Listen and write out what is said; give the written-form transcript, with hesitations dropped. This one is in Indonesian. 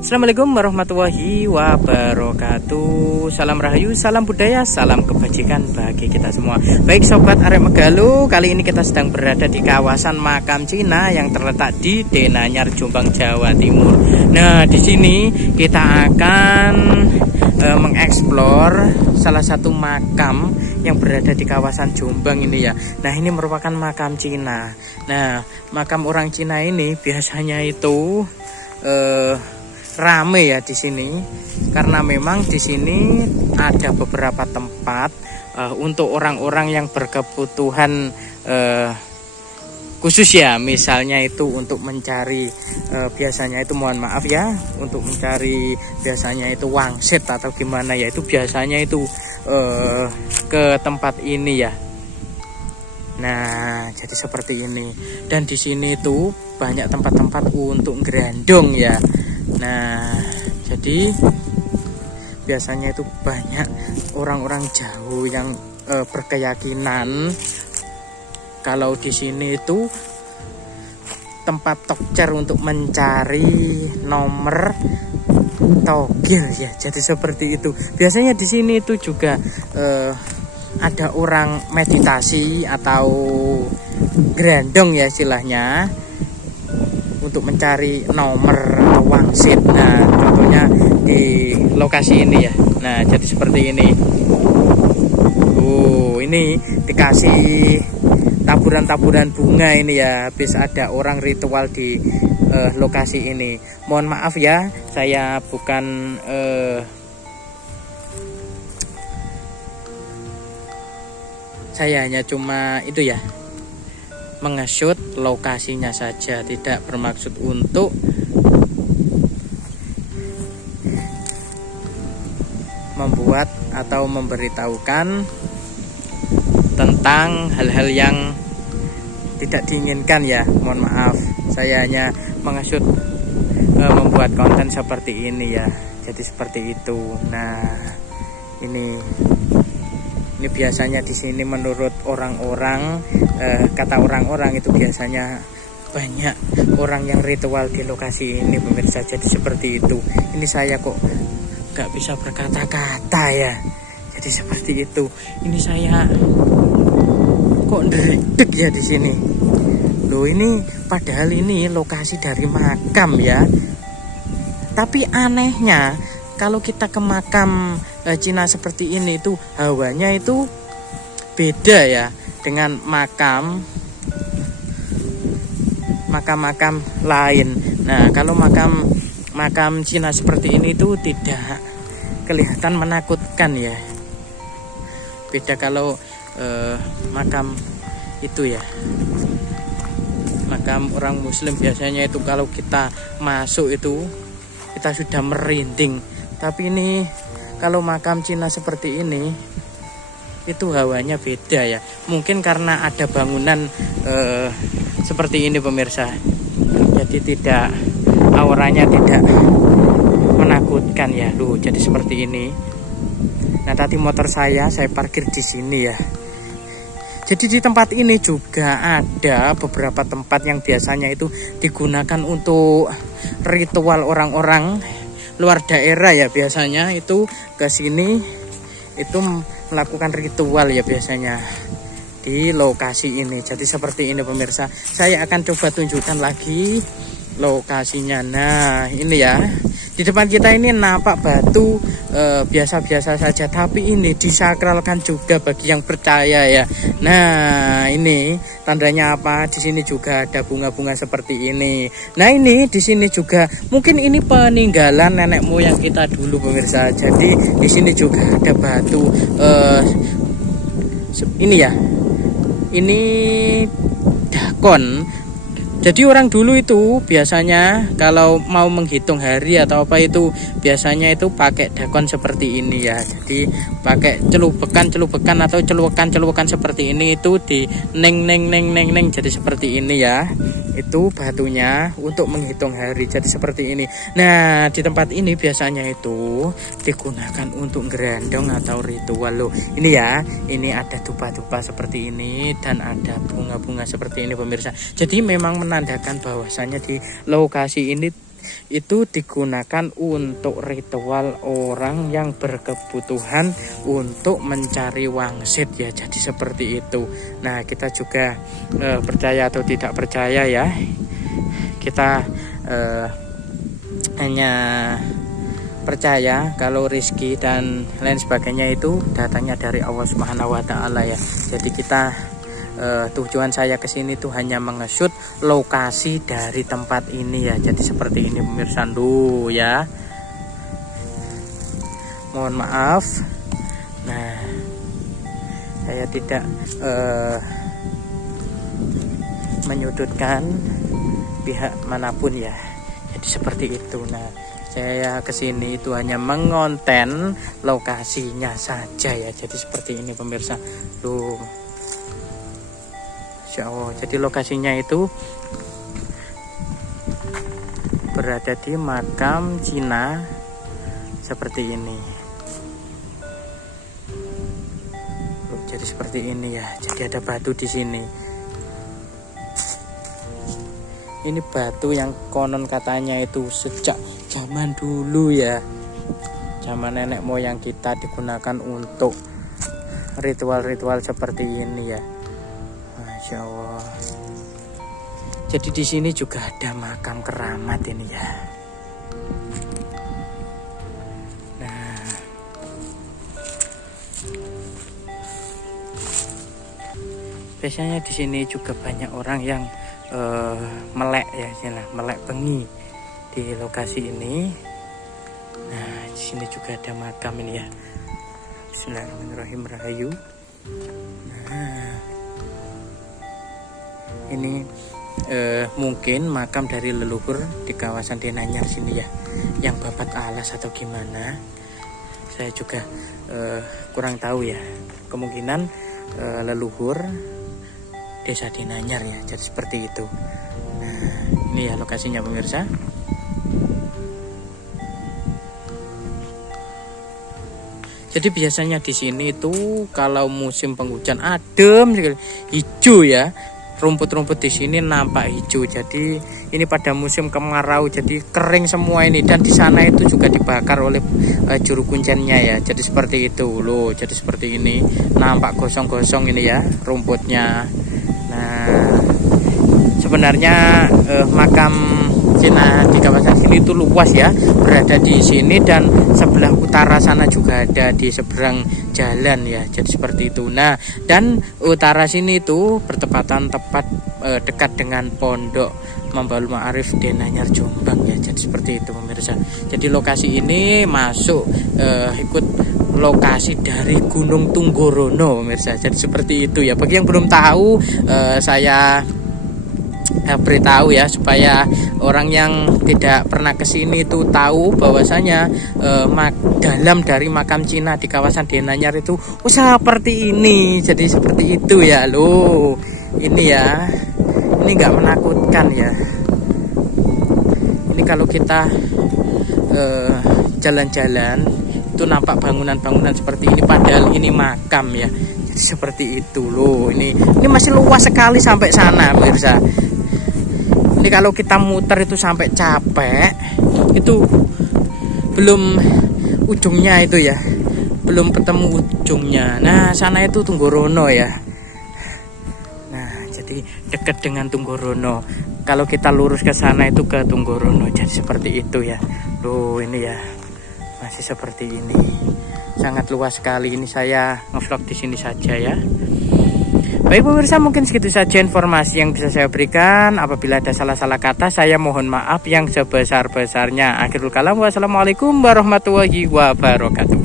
Assalamualaikum warahmatullahi wabarakatuh. Salam rahayu, salam budaya, salam kebajikan bagi kita semua. Baik sobat arek Megalu, kali ini kita sedang berada di kawasan makam Cina yang terletak di Denanyar, Jombang, Jawa Timur. Nah, di sini kita akan mengeksplor salah satu makam yang berada di kawasan Jombang ini ya. Nah, ini merupakan makam Cina. Nah, makam orang Cina ini biasanya itu rame ya di sini, karena memang di sini ada beberapa tempat untuk orang-orang yang berkebutuhan khusus ya, misalnya itu untuk mencari biasanya itu mohon maaf ya, untuk mencari biasanya itu wangsit atau gimana ya, itu biasanya itu ke tempat ini ya. Nah, jadi seperti ini. Dan di sini tuh banyak tempat-tempat untuk gerandong ya. Nah, jadi biasanya itu banyak orang-orang Jawa yang berkeyakinan kalau di sini itu tempat tokcer untuk mencari nomor togel ya. Jadi seperti itu. Biasanya di sini itu juga ada orang meditasi atau gerandong ya istilahnya, untuk mencari nomor atau wangsit. Nah, contohnya di lokasi ini ya. Nah, jadi seperti ini. Ini dikasih taburan-taburan bunga ini ya, habis ada orang ritual di lokasi ini. Mohon maaf ya, saya bukan saya hanya cuma itu ya, mengeshoot lokasinya saja, tidak bermaksud untuk membuat atau memberitahukan tentang hal-hal yang tidak diinginkan ya. Mohon maaf, saya hanya mengeshoot membuat konten seperti ini ya. Jadi seperti itu. Nah, ini biasanya di sini menurut orang-orang, kata orang-orang itu biasanya banyak orang yang ritual di lokasi ini pemirsa. Jadi seperti itu. Ini saya kok gak bisa berkata-kata ya. Jadi seperti itu. Ini saya kok ndredeg ya di sini. Loh, ini padahal ini lokasi dari makam ya. Tapi anehnya kalau kita ke makam Cina seperti ini itu hawanya itu beda ya dengan makam-makam lain. Nah, kalau makam Cina seperti ini itu tidak kelihatan menakutkan ya. Beda kalau makam itu ya, makam orang Muslim biasanya itu kalau kita masuk itu kita sudah merinding. Tapi ini kalau makam Cina seperti ini itu hawanya beda ya. Mungkin karena ada bangunan seperti ini pemirsa, jadi tidak, auranya tidak menakutkan ya. Loh, jadi seperti ini. Nah, tadi motor saya parkir di sini ya. Jadi di tempat ini juga ada beberapa tempat yang biasanya itu digunakan untuk ritual orang-orang luar daerah ya. Biasanya itu ke sini itu melakukan ritual ya biasanya di lokasi ini. Jadi seperti ini pemirsa. Saya akan coba tunjukkan lagi lokasinya. Nah, ini ya. Di depan kita ini nampak batu biasa-biasa saja, tapi ini disakralkan juga bagi yang percaya ya. Nah, ini tandanya apa? Di sini juga ada bunga-bunga seperti ini. Nah, ini di sini juga mungkin ini peninggalan nenek moyang kita dulu pemirsa. Jadi di sini juga ada batu ini ya. Ini dakon. Jadi orang dulu itu biasanya kalau mau menghitung hari atau apa itu biasanya itu pakai dakon seperti ini ya. Jadi pakai celubekan atau celubekan seperti ini, itu di neng. Jadi seperti ini ya. Itu batunya untuk menghitung hari. Jadi seperti ini. Nah, di tempat ini biasanya itu digunakan untuk gerandong atau ritual loh. Ini ya, ini ada dupa-dupa seperti ini dan ada bunga-bunga seperti ini pemirsa. Jadi memang menandakan bahwasannya di lokasi ini itu digunakan untuk ritual orang yang berkebutuhan untuk mencari wangsit ya. Jadi seperti itu. Nah, kita juga percaya atau tidak percaya ya, kita hanya percaya kalau rezeki dan lain sebagainya itu datangnya dari Allah Subhanahu wa taala ya. Jadi kita tujuan saya ke sini tuh hanya mengesut lokasi dari tempat ini ya. Jadi seperti ini pemirsa dulu ya. Mohon maaf. Nah, saya tidak menyudutkan pihak manapun ya. Jadi seperti itu. Nah, saya kesini itu hanya mengonten lokasinya saja ya. Jadi seperti ini pemirsa. Tuh. Insya Allah. Jadi lokasinya itu berada di makam Cina seperti ini. Jadi seperti ini ya. Jadi ada batu di sini. Ini batu yang konon katanya itu sejak zaman dulu ya. Zaman nenek moyang kita digunakan untuk ritual-ritual seperti ini ya. Masya Allah. Jadi di sini juga ada makam keramat ini ya. Nah, biasanya di sini juga banyak orang yang melek ya, melek bengi di lokasi ini. Nah, di sini juga ada makam ini ya. Bismillahirrahmanirrahim. Rahayu. Nah, ini mungkin makam dari leluhur di kawasan Denanyar sini ya, yang babat alas atau gimana, saya juga kurang tahu ya. Kemungkinan leluhur desa Denanyar ya. Jadi seperti itu. Nah, ini ya lokasinya pemirsa. Jadi biasanya di sini itu kalau musim penghujan adem, hijau ya. Rumput-rumput di sini nampak hijau. Jadi ini pada musim kemarau, jadi kering semua ini. Dan di sana itu juga dibakar oleh juru kuncennya ya. Jadi seperti itu loh. Jadi seperti ini, nampak gosong-gosong ini ya rumputnya. Nah, sebenarnya makam Cina di kawasan sini itu luas ya, berada di sini dan sebelah utara sana juga ada di seberang jalan ya. Jadi seperti itu. Nah, dan utara sini itu bertepatan tepat dekat dengan Pondok Mambaul Ma'arif Denanyar Jombang ya. Jadi seperti itu pemirsa. Jadi lokasi ini masuk ikut lokasi dari Gunung Tunggorono pemirsa. Jadi seperti itu ya. Bagi yang belum tahu, saya beritahu ya, supaya orang yang tidak pernah kesini itu tahu bahwasanya dalam dari makam Cina di kawasan Denanyar itu seperti ini. Jadi seperti itu ya loh. Ini ya, ini nggak menakutkan ya. Ini kalau kita jalan-jalan itu nampak bangunan-bangunan seperti ini, padahal ini makam ya. Jadi seperti itu loh. Ini masih luas sekali sampai sana pemirsa. Ini kalau kita muter itu sampai capek, itu belum ujungnya itu ya, belum ketemu ujungnya. Nah, sana itu Tunggorono ya. Nah, jadi dekat dengan Tunggorono. Kalau kita lurus ke sana itu ke Tunggorono. Jadi seperti itu ya. Loh, ini ya masih seperti ini. Sangat luas sekali. Ini saya ngevlog di sini saja ya. Baik pemirsa, mungkin segitu saja informasi yang bisa saya berikan. Apabila ada salah-salah kata, saya mohon maaf yang sebesar-besarnya. Akhirul kalam, wassalamualaikum warahmatullahi wabarakatuh.